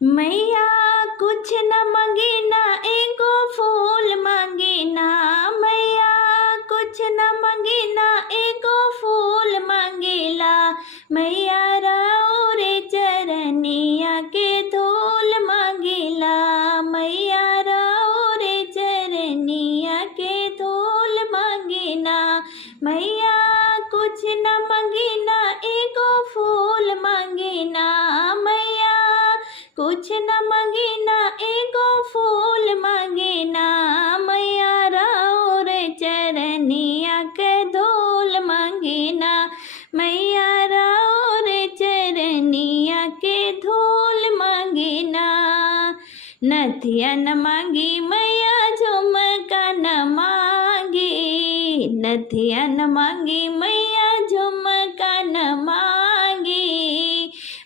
मैया कुछ न मांगी ना एगो फूल मांगी ना, मैया कुछ न मांगी ना एगो फूल मांगेला। मैया राव रे चरनिया के धूल मांगेला, मैया राव रे चरनिया के धूल मांगेना। मैया कुछ न मांगी ना एगो फूल मांगेना, मैया कुछ न मांगी ना एगो फूल मांगेना। मैया राव रे चरनिया के धूल मांगेना, मैया राव रे चरनिया के धूल मांगेना। नथिया न मांगी मैया झुमका न मांगी, नथिया न मांगी मैया झुमका न मांगी।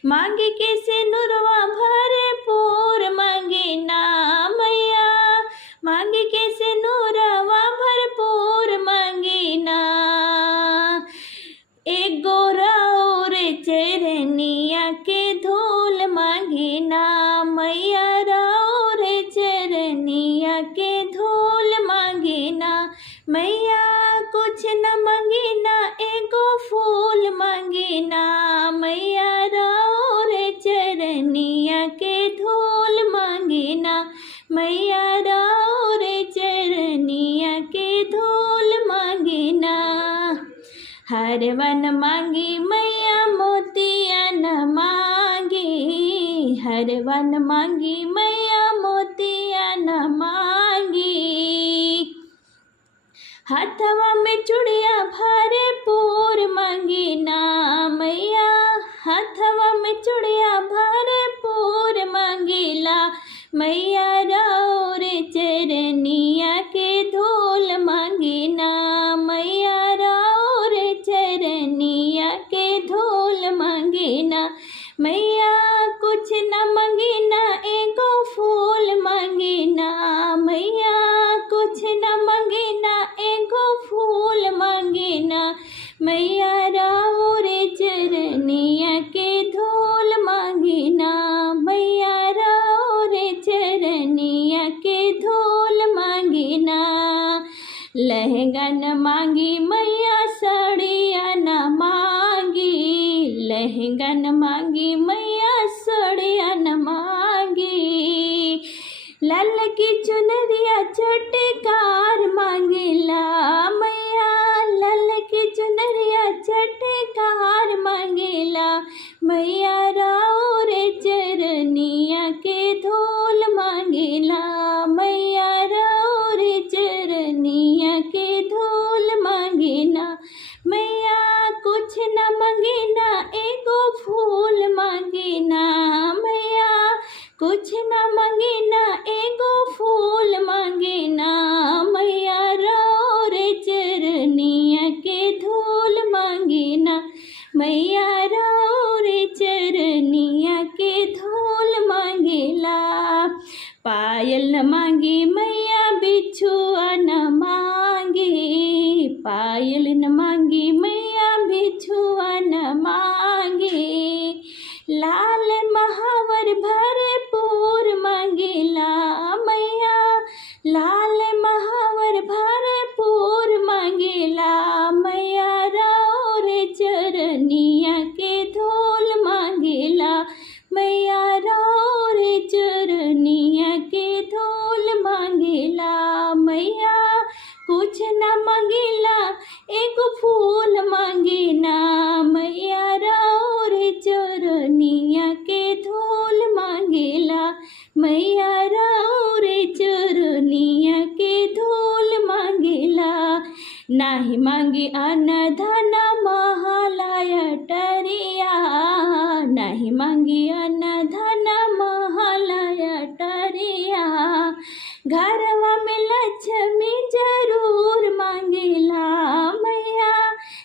मांगी के सिनुरवा भरपूर मांगेना, मैया मांगी के सिनुरवा भरपूर मांगेना। एगो राव रे चरनिया के धूल मांगेना, मैया राव रे चरनिया के धूल मांगेना। मैया कुछ न मांगेना एगो फूल मांगेना, मैया राव रे चरनिया के धूल मांगेना, मैया राव रे चरनिया के धूल मांगेना। हरवन मांगी मैया मोतिया न मांगी, हरवन मांगी मैया मोतिया न मांगी। हाथवा में चूड़िया भरपूर मांगेना, मैया हाथवा में चूड़िया भरपूर मांगेला। मैया राव रे चरनिया के धूल मांगेना, मैया राव रे चरनिया के धूल मांगेना। मैया कुछ न मांगेना एगो फूल मांगेना, मैया कुछ न मांगेना एगो फूल मांगेना। मैया राव रे चरनिया के धूल मांगेना, मैया राव रे चरनिया के धूल मांगेना। लहंगा न मांगी मैया साड़िया न मांगी, लहंगा न मांगी मैया साड़िया न मांगी। लाल की चुनरिया चटकार मांगेला, मैया लाल की चुनरिया चटकार मांगेला। मैया राव रे चरनिया के धूल मांगेला, मैया राव रे चरनिया के धूल मांगेना। मैया कुछ न मांगेना एगो फूल मांगेना, मैया कुछ न मांगेना एगो फूल मांगेना। मैया राव रे चरनिया के धूल मांगेना, मैया राव रे चरनिया के धूल मांगेला। पायल न मांगी मैया बिछुआ न मांगी, पायल न मांगी मैया बिछुआ न मांगी। लाल महावर भरपूर मांगेला, मैया लाल महावर भरपूर मांगेला। मैया राव रे चरनिया के धूल मांगेला, मैया राव रे चरनिया के धूल मांगेला। मैया कुछ न मांगेला एगो फूल मांगेना, मैया राव रे चरनिया के धूल मांगेला, मैया राव रे चरनिया के धूल मांगेला। नाही मांगी अन्न धन महालय टरिया, नाही मांगी अन्न धन महालय टरिया। घरवा में लक्ष्मी जरूर मांगेला, मैया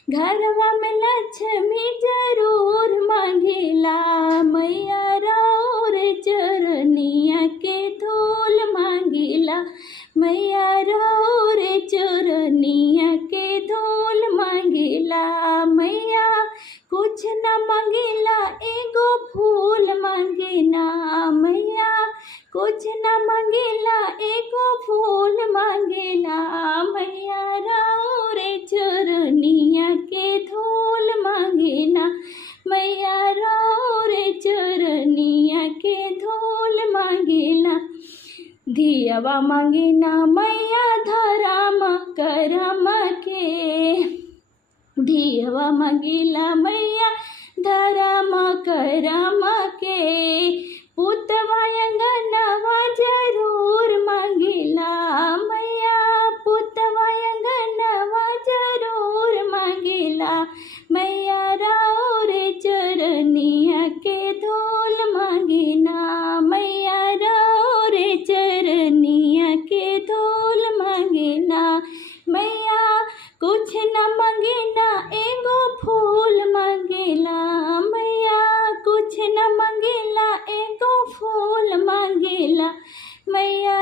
घरवा में लक्ष्मी जरूर मांगेला। मैया राव रे चरनिया के धूल मांगेला, मैया राव रे चरनिया के धूल मांगेला। मैया कुछ न मंगेला एगो फूल मंगेना मैया, कुछ न मंगेला एगो फूल मंगेला मैया, राउर चरनिया के धूल मंगेना मैया, राउर चरनिया के धूल मंगेला। धियवा मंगेना मैया धर्म करम के, धियवा मंगेला मैया धर्म करम के, पुतवा अंगनवा जरूर मंगेला मैया, पुतवा अंगनवा जरूर मंगेला मैया, राउर चरनिया के धूल मंगेना मैया, राउर चरनिया के धूल मंगेना मैया, कुछ न मंगेना एगो फूल मंगेला मैया, कुछ न मंगेला एगो फूल मंगेला मैया,